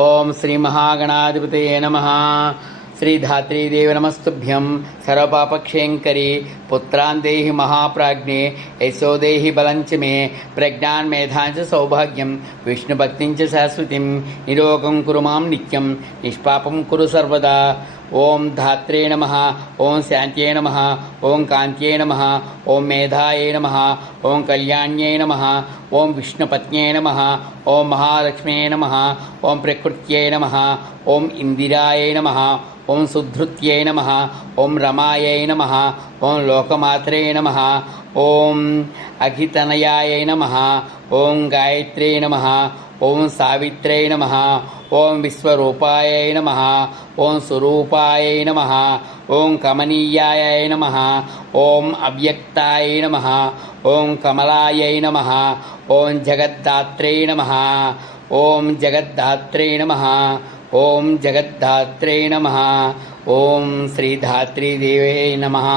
ఓం శ్రీ మహాగణాధిపతయే నమః. శ్రీధాత్రీదేవి నమస్తుభ్యం. సర్వపాపక్షేంకరి పుత్రాన్ దేహి మహాప్రాజ్ఞే యశోదేహి బలంచ మే ప్రజ్ఞాన్ మేధాంచ సౌభాగ్యం విష్ణుభక్తించ శాశ్వతిం నిరోగం కురు మాం నిత్యం నిష్పాపం కురు సర్వదా. ఓం ధాత్రే నమః. ఓం శాంత్యే నమః. ఓం కాంత్యే నమః. ఓం మేధాయే నమః. ఓం కళ్యాణ్యే నమః. ఓం విష్ణుపత్న్యే నమః. ఓం మహాలక్ష్మ్యే నమః. ఓం ప్రకృత్యై నమః. ఓం ఇందిరాయై నమః. ఓం సుధృత్యై నమః. ఓం రమాయై నమః. ఓం లోకమాత్రే నమః. ఓం అఘితనయాయై నమః. ఓం గాయత్ర్యై నమః. ఓం సావిత్ర్యై నమః. ఓం విశ్వరూపాయై నమః. ఓం స్వరూపాయై నమః. ఓం కమనీయాయై నమః. ఓం అవ్యక్తాయై నమః. ఓం కమలాయై నమః. ఓం జగద్ధాత్రే నమః. ఓం జగద్ధాత్రే నమః. ఓం జగద్ధాత్రే నమః. ఓం శ్రీధాత్రీదేవే నమః.